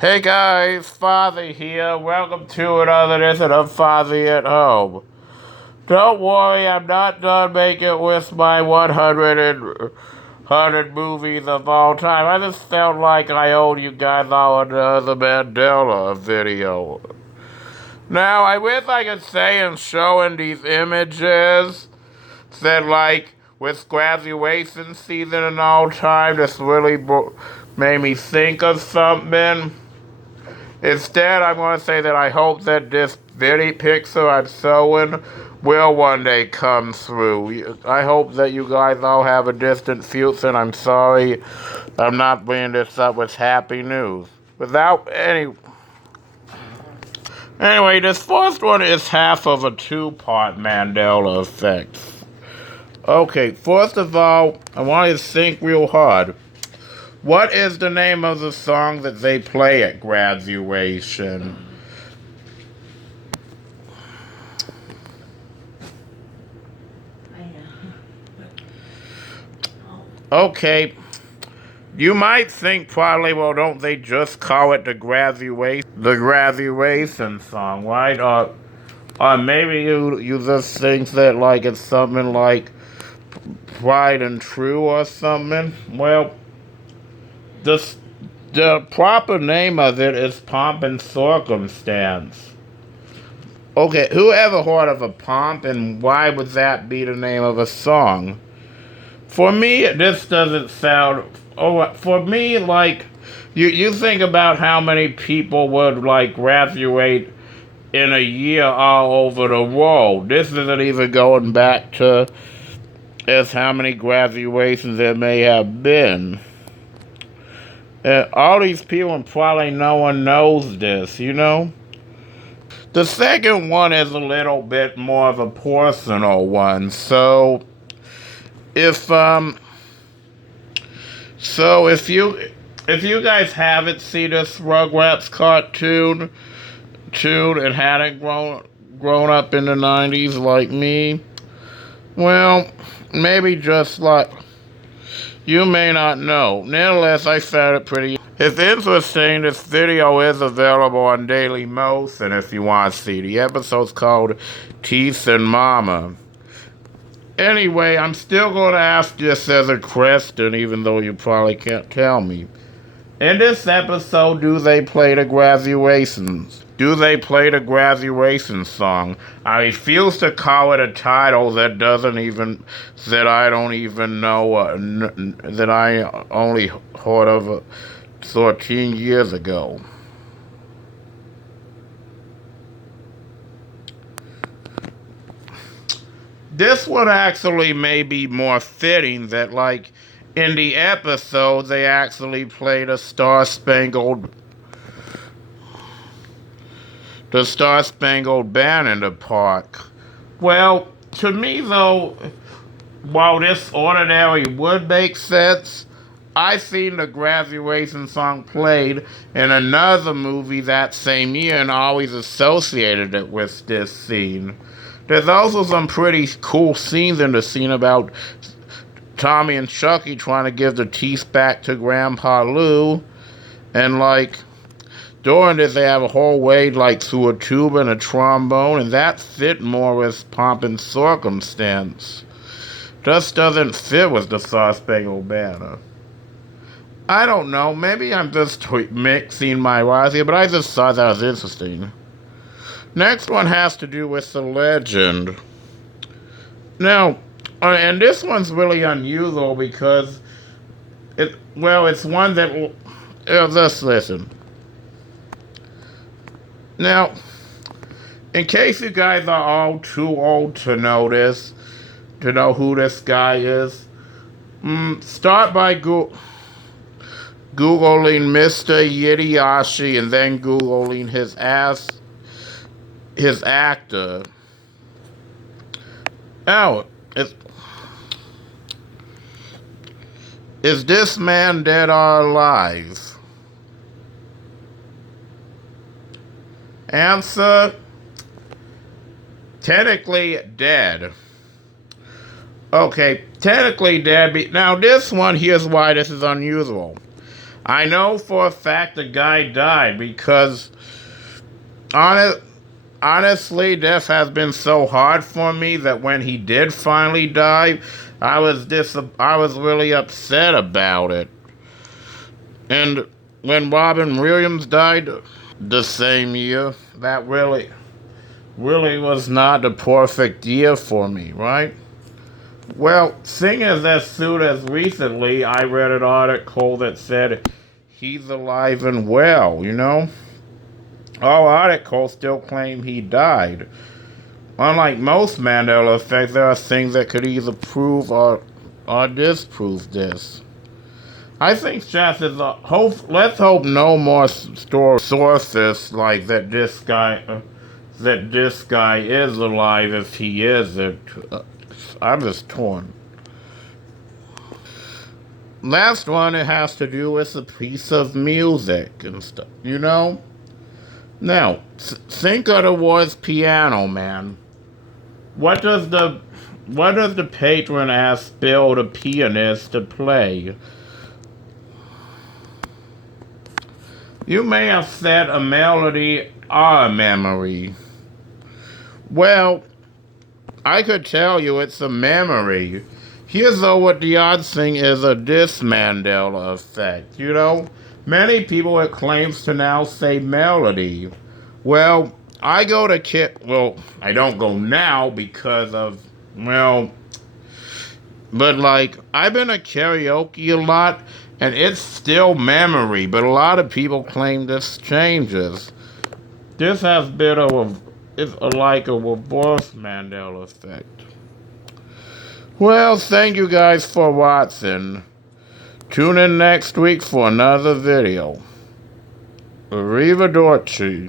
Hey guys, Father here. Welcome to another edition of Father at Home. Don't worry, I'm not done making it with my 100 movies of all time. I just felt like I owed you guys all another Mandela video. Now, I wish I could say in showing these images that, like, with graduation season and all time, this really made me think of something. Instead, I want to say that I hope that this video picture I'm showing will one day come through. I hope that you guys all have a distant future, and I'm sorry I'm not bringing this up with happy news. Without any... Anyway, this first one is half of a two-part Mandela effect. Okay, first of all, I want you to think real hard. What is the name of the song that they play at graduation? Okay, you might think probably, well, don't they just call it the graduation song, right? Or maybe you just think that like it's something like Pride and True or something. Well, the proper name of it is Pomp and Circumstance. Okay, who ever heard of a pomp, and why would that be the name of a song? For me, this doesn't sound... Oh, for me, like, you think about how many people would, like, graduate in a year all over the world. This isn't even going back to as how many graduations there may have been. All these people, and probably no one knows this, you know? The second one is a little bit more of a personal one. So if you guys haven't seen this Rugrats cartoon and hadn't grown up in the 90s like me, well, maybe just like you may not know. Nevertheless, I found it pretty... It's interesting. This video is available on Daily Motion if you want to see. The episode's called Teeth and Mama. Anyway, I'm still going to ask this as a question, even though you probably can't tell me. In this episode, do they play the graduations? Do they play the graduation song? I refuse to call it a title that I don't even know, that I only heard of 13 years ago. This one actually may be more fitting that, like, in the episode, they actually play the Star-Spangled Banner in the park. Well, to me, though, while this ordinary would make sense, I've seen the graduation song played in another movie that same year and always associated it with this scene. There's also some pretty cool scenes in the scene about Tommy and Chucky trying to give the teeth back to Grandpa Lou, and like during this they have a whole way like through a tube and a trombone, and that fit more with Pomp and Circumstance. Just doesn't fit with the Star-Spangled Banner. I don't know, maybe I'm just mixing my words here, but I just thought that was interesting. Next one has to do with the legend. Now, and this one's really unusual because it's one that, just listen. Now, in case you guys are all too old to know who this guy is, start by Googling Mr. Yidiyashi and then Googling his actor. Now, is this man dead or alive? Answer: technically dead. Okay, technically dead. Now this one, here's why this is unusual. I know for a fact the guy died because honest, honestly, this has been so hard for me that when he did finally die, I was really upset about it. And when Robin Williams died the same year, that really was not the perfect year for me, right? Well, seeing as soon as recently I read an article that said he's alive and well, you know? All articles still claim he died. Unlike most Mandela effects, there are things that could either prove or disprove this. I think chances are, let's hope no more story sources like that this guy is alive if he isn't. I'm just torn. Last one, it has to do with a piece of music and stuff, you know? Now, think of the words piano, man. What does the what does the patron ask Bill the pianist to play? You may have said a melody or a memory. Well, I could tell you it's a memory. Here's though what the odd thing is a this Mandela effect, you know? Many people it claims to now say melody. Well, I don't go now because of, well, but like, I've been at karaoke a lot, and it's still memory, but a lot of people claim this changes. This has been it's like a reverse Mandela effect. Well, thank you guys for watching. Tune in next week for another video. Arrivederci.